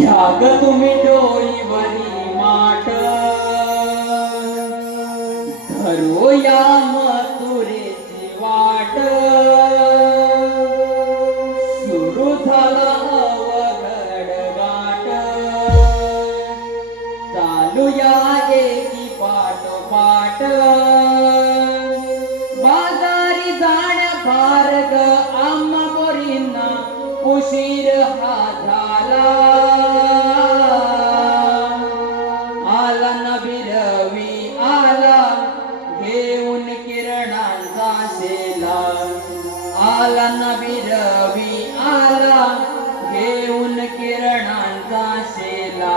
घ्या ग तुम्ही डोळी भरी माट धरो या वाट. सुरू झाला अवघड वाट चालूया एकी पाट पाट बाजारी जाण्या भारग आम्हा पोरींना उशीर हा आला नबी रवी आला घेऊन किरणांचा शेला.